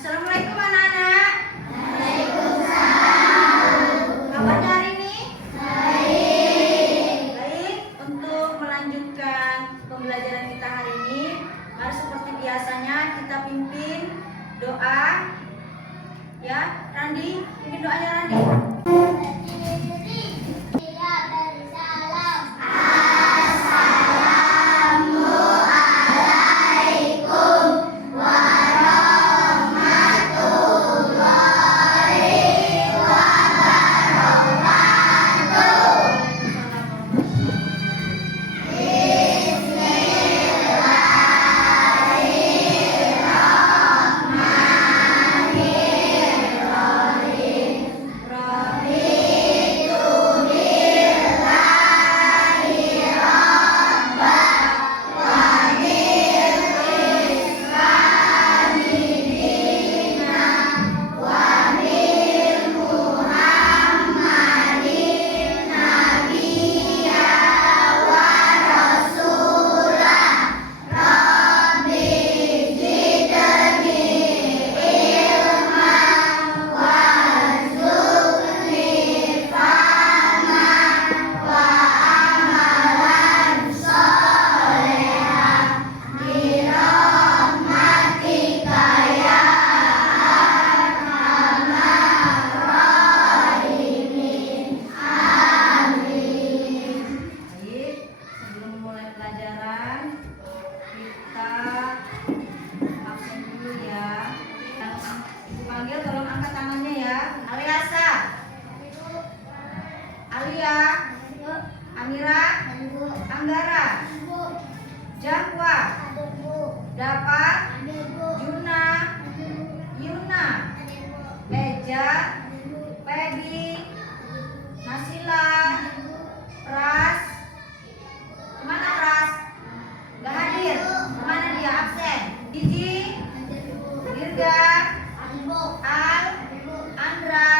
Assalamualaikum anak-anak. Waalaikumsalam. Kabarnya hari ini? Baik. Baik, untuk melanjutkan pembelajaran kita hari ini, mari seperti biasanya kita pimpin doa. Ya, Randi, pimpin doanya Randi. Alia, Amira, Anggara, Jakwa, Dapa, Juna, Yuna, Eja, Peggy, Nasila, Pras. Kemana Pras? Gak hadir. Kemana dia? Absen. Gigi, Dirga, Al, Andra,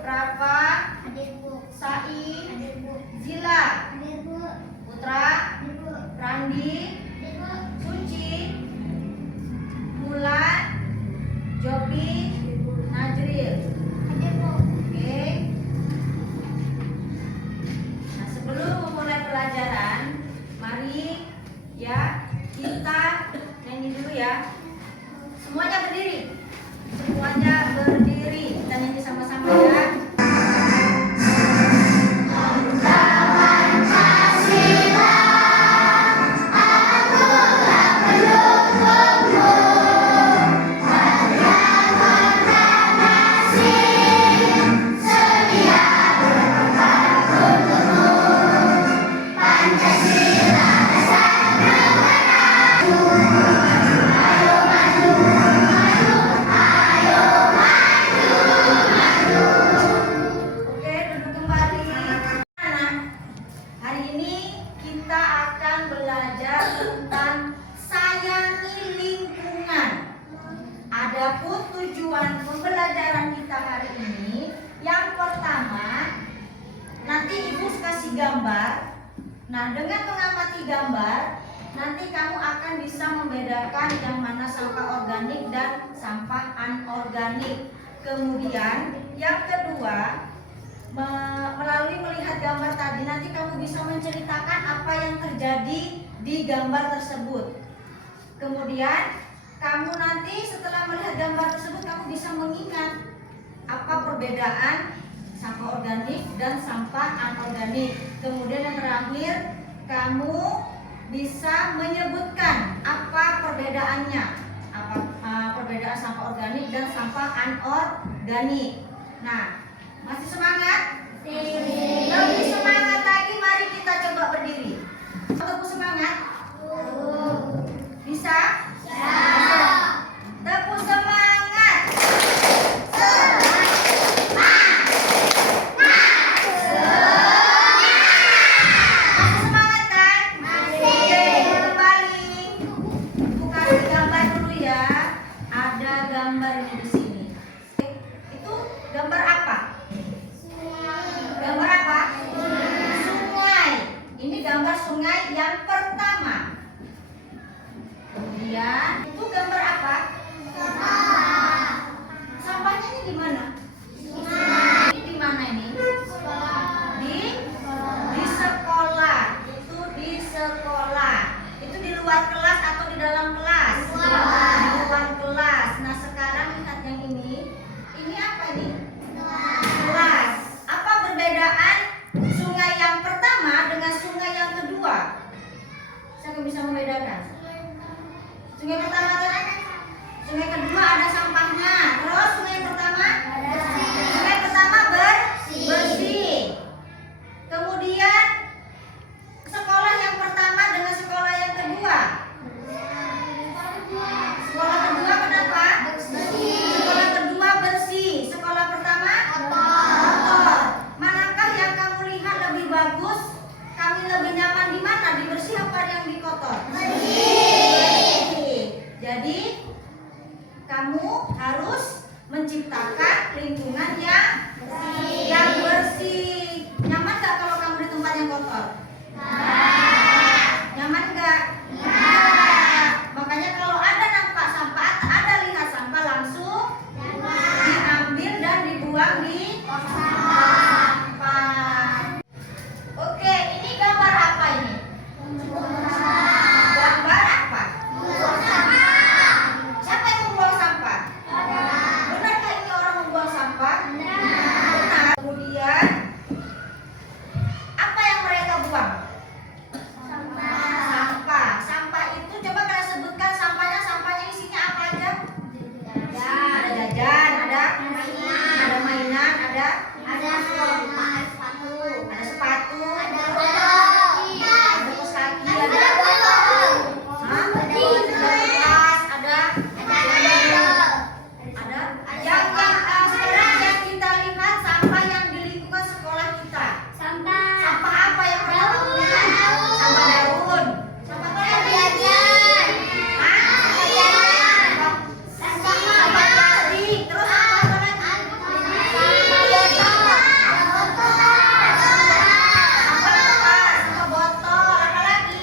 Rafa, Sai, Zila, Putra, Randi, Suci, Mulan, Jopi, Najril. Oke. Nah, sebelum memulai pelajaran, mari ya kita nyanyi dulu ya. Semuanya berdiri. Semuanya berdiri. Kita nyanyi sama-sama ya. Adapun tujuan pembelajaran kita hari ini, yang pertama, nanti Ibu kasih gambar. Nah, dengan mengamati gambar, nanti kamu akan bisa membedakan yang mana sampah organik dan sampah anorganik. Kemudian, yang kedua, melalui melihat gambar tadi, nanti kamu bisa menceritakan apa yang terjadi di gambar tersebut. Kemudian, kamu nanti setelah melihat gambar tersebut, kamu bisa mengingat apa perbedaan sampah organik dan sampah anorganik. Kemudian yang terakhir, kamu bisa menyebutkan apa perbedaannya, apa perbedaan sampah organik dan sampah anorganik. Nah, masih semangat? Lebih semangat lagi, mari kita coba berdiri. Tepuk semangat. Bisa? Tepuk semangat. Masih semangat kan? Masih. Kembali. Buka gambar dulu ya. Ada gambar di sini. Itu gambar apa? Gambar apa? Sungai. Ini gambar sungai yang pertama. Kemudian itu gambar apa? kamu harus menciptakan lingkungan yang bersih. Nyaman nggak kalau kamu di tempat yang kotor? Nyaman nggak? Makanya kalau ada nampak sampah, ada lihat sampah, langsung diambil dan dibuang di sampah. Oke, ini gambar apa ini? Gambar apa? Siapa yang membuang sampah? Benarkah ini orang membuang sampah? Benar. Kemudian apa yang mereka buang? Sampah. Sampah itu coba kalian sebutkan sampahnya. Sampahnya isinya apa aja? Ada jajan, ada mainan, ada sepatu, ada kaos kaki, ada gelas, ada sekarang yang kita lihat sampah yang di lingkungan sekolah kita. Sampah apa yang mereka temukan? Sampah daun. Sampah jajan. Sampah plastik. Terus apa lagi? Sampah bekas, sampah botol. Apa lagi?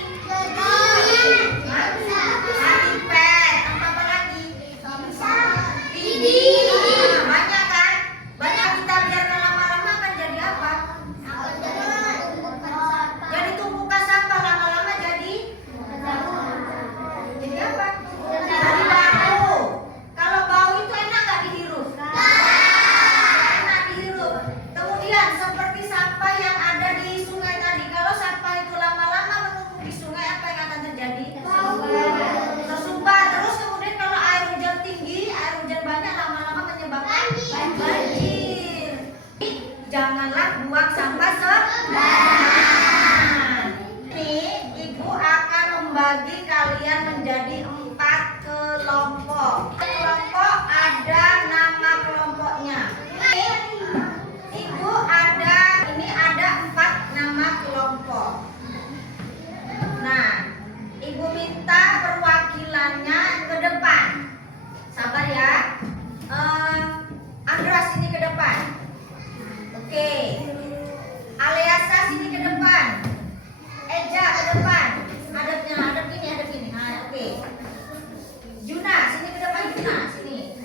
Pipet. Sampah apa lagi? Banyak kan? Banyak, kita biarkan lama-lama akan jadi apa? Jadi tumpukan sampah, lama-lama jadi apa? Jadi bau. Kalau bau itu enak nggak dihirup? Enak dihirup. Kemudian seperti sampah yang ada di sungai tadi, kalau sampah itu lama-lama menumpuk di sungai, apa yang akan terjadi? Tersumbat. Terus kemudian kalau air hujan tinggi, air hujan banyak, lama-lama menyebabkan banjir. Janganlah buang sampah sembarangan. Ini ibu akan membagi kalian menjadi 4 kelompok. Kelompok ada nama kelompoknya. Ibu ini ada 4 nama kelompok. Nah, ibu minta perwakilannya ke depan. Sabar ya. Andra sini ke depan. Oke. Aleasa sini ke depan. Eja ke depan. Hadap gini. Nah, oke. Juna sini ke depan, Juna sini.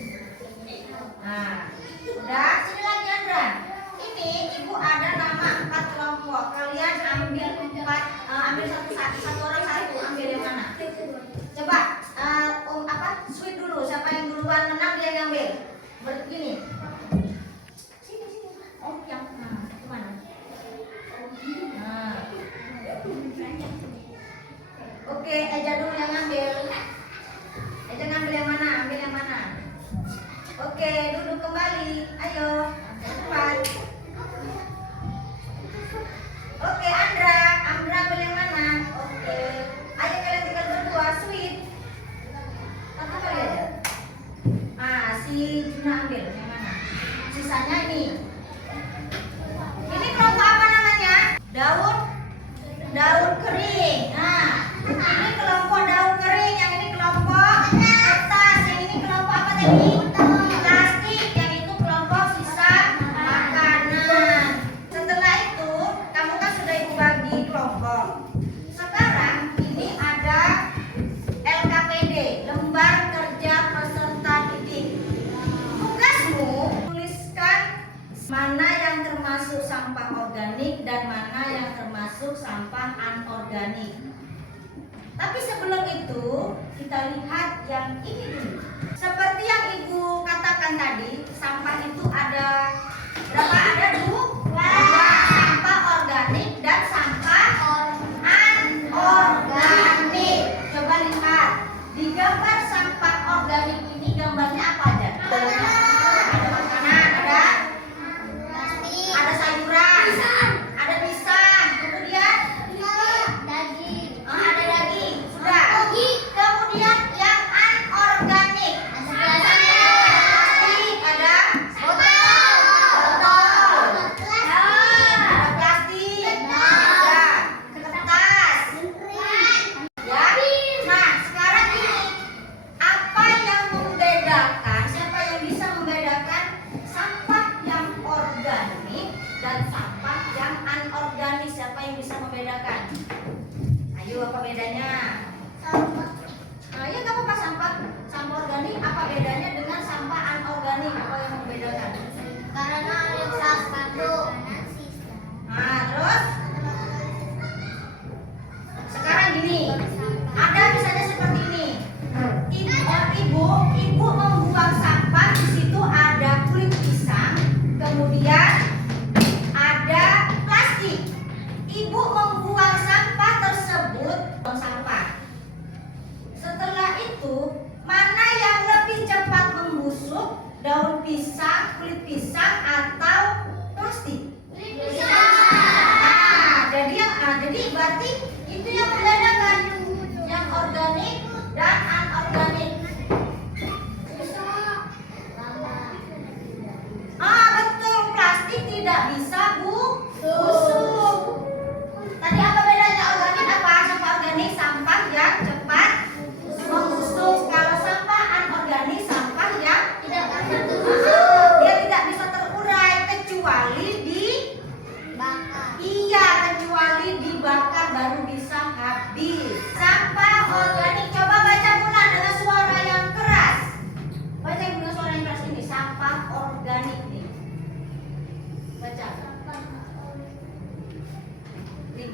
Nah, udah, sini lagi Andra. Ini ibu ada nama 4 kelompok. Kalian ambil satu orang satu. Ambil yang mana? Coba sweet dulu. Siapa yang duluan menang dia yang ambil. Begini. Sini. Oh, yang kemana? Nah. Oke, Eja dulu yang ngambil. Eja ngambil yang mana? Ambil yang mana? Oke, duduk kembali. Ayo, cepat. Oke, Andra ambil yang mana? Oke. Ayo kalian tinggal berdua, sweet. Satu kali aja. Si Juna ambil yang mana? Sisanya ini. Ini kelompok apa namanya? Daun kering. Nah, ini kelompok daun kering, yang ini kelompok kertas, yang ini kelompok apa tadi? Plastik, yang itu kelompok sisa makanan. Setelah itu, kamu kan sudah ibu bagi kelompok. Sekarang ini ada LKPD, lembar kerja peserta didik. Tugasmu tuliskan mana yang termasuk sampah organik dan mana yang termasuk sampah anorganik. Tapi sebelum itu kita lihat yang ini dulu. Seperti yang ibu katakan tadi, sampah itu ada berapa? Ada dua, sampah organik dan sampah anorganik. Coba lihat di gambar sampah organik ini, gambarnya apa aja? Ada makanan, ada sayuran, ada pisang, kemudian ada daging, sudah. Kemudian yang anorganik, ada plastik, ada botol.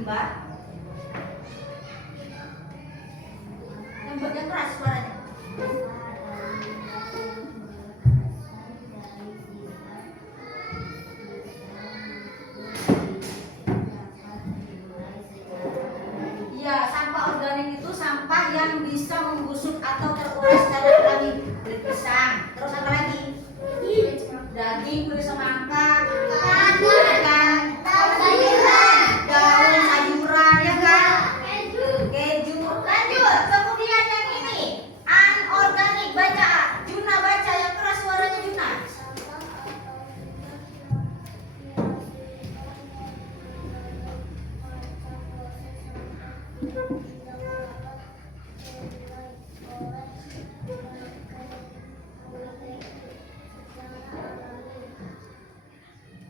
gambar. Yang keras suaranya. Ya, sampah organik itu sampah yang bisa membusuk atau terurai secara alami. Kulit pisang, terus apa lagi? Daging, kulit semangka, ikan, daun sayuran, ya kan? Keju. Lanjut, kemudian yang ini anorganik. Baca, Juna baca yang keras suaranya Juna.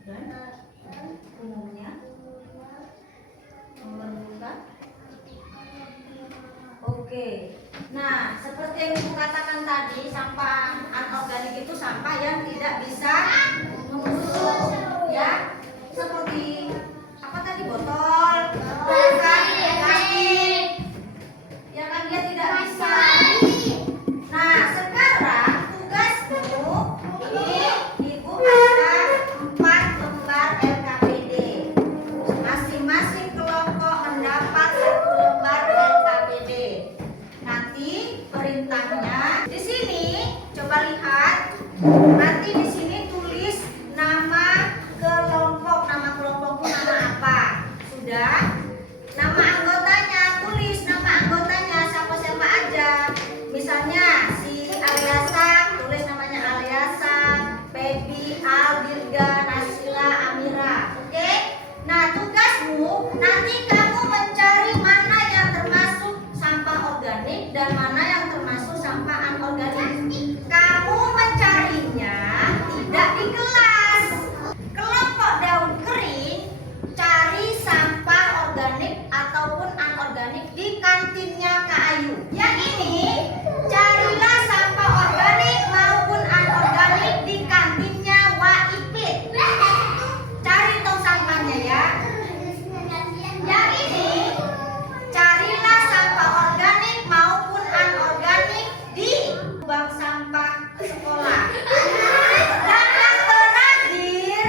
Dan umumnya memerlukan. Oke. Nah, seperti yang Ibu katakan tadi, sampah anorganik itu sampah yang tidak bisa membusuk, ya. Seperti apa tadi, botol, plastik, ya kan, dia tidak bisa. Nah, sekarang tugasmu ini Ibu ada 4 lembar LKPD. Masing-masing kelompok mendapat 1 lembar LKPD. Nanti perintahnya di sini, coba lihat. Nanti di sini tulis nama kelompok. Nama kelompokmu nama apa? Sudah? Nama anggotanya, tulis nama anggotanya siapa-siapa aja. Misalnya si Aliasa, tulis namanya Aliasa, Pebi, Al, Dirga, Nasila, Amira. Oke? Nah, tugasmu nanti kamu mencari mana yang termasuk sampah organik dan mana yang termasuk sampah anorganik. Kamu mencarinya tidak di kelas. Kelompok daun kering cari sampah organik ataupun anorganik di kantinnya Kak Ayu. Yang ini carilah sampah organik maupun anorganik di kantinnya Wak Ipit. Cari tong sampahnya ya. Yang ini carilah sampah organik maupun anorganik di bank sampah sekolah. Dan yang terakhir,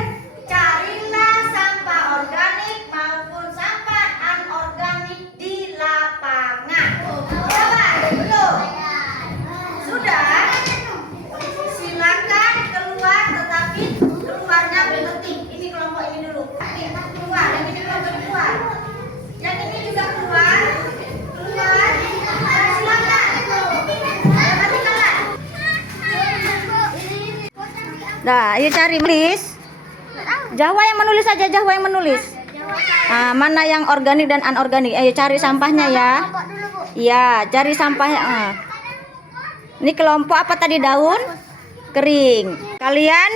carilah sampah organik maupun sampah anorganik di lapangan. Coba, belum? Sudah? Silakan keluar, tetapi keluarnya penting. Ini kelompok ini dulu. Ini keluar, yang ini kelompok keluar. Yang ini juga keluar. Keluar. Dan silakan. Nanti kalah. Nah, ayo cari menulis. Jawa yang menulis saja, Jawa yang menulis. Mana yang organik dan anorganik? Ayo cari sampahnya ya. Iya, cari sampahnya. Ini kelompok apa tadi, daun kering. Kalian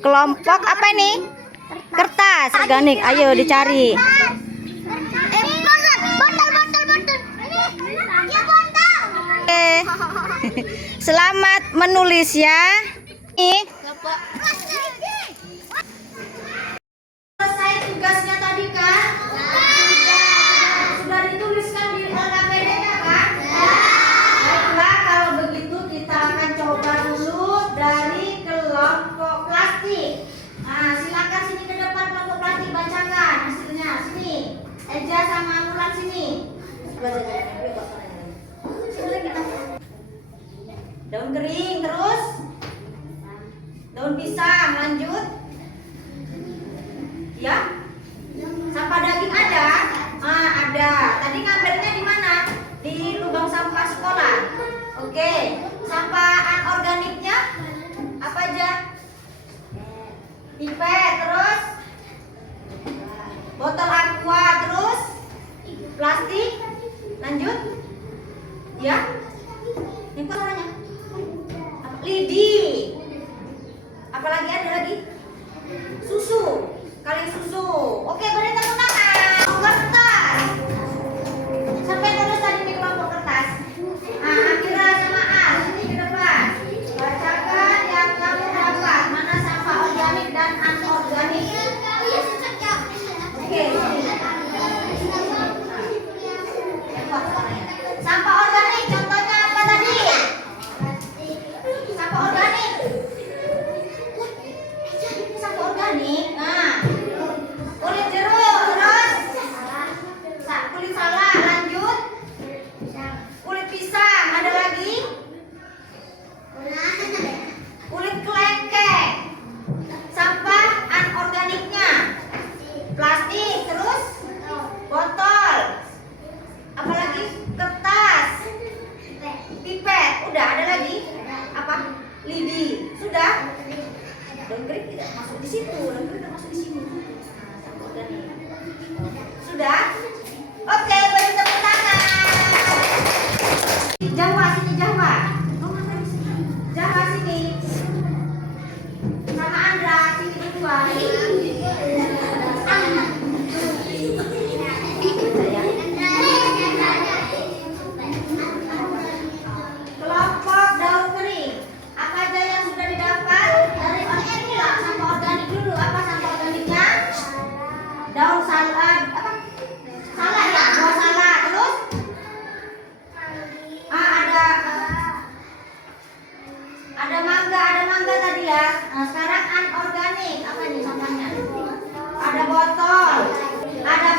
kelompok apa ini? Kertas organik. Ayo dicari. Oke. Selamat menulis ya. Nih. Selesai tugasnya tadi kan? Sudah dituliskan di LKPD-nya kan? Baiklah, kalau begitu kita akan coba dulu dari kelompok plastik. Nah, silakan sini ke depan kelompok plastik, bacakan hasilnya. Sini, Eja sama Mulan sini. Daun kering, terus daun pisang, lanjut. Ya, sampah daging ada? Ada. Tadi ngambilnya di mana? Di lubang sampah sekolah. Oke. Sampah anorganiknya apa aja? Pipet, terus botol aqua, terus plastik. Lanjut. Ya. Ini kok suaranya? Lidi. Apalagi ada lagi? Susu. Kaleng susu. Oke, beri tepuk tangan. Kertas. Sampai terus tadi di kelompok kertas. Akira sama Al, sini ke depan. Bacakan yang kamu dapat. Mana sampah organik dan anorganik. Oke, sini. lidi. Sudah? Downgrade tidak masuk di situ, downgrade tidak masuk di sini. Sampah organik. Sudah? Oke, beri tepuk tangan. Jawa sini Jawa. Jawa sini. Sama Andra sini berdua. Kelompok daun kering. Apa aja yang sudah didapat dari organik lah? Sampah organik dulu. Apa sampah organiknya? Daun salad. Apa? Salad ya, buah salad. Terus? Ada mangga tadi ya. Nah, sekarang anorganik. Apa ini sampahnya? Ada botol, ada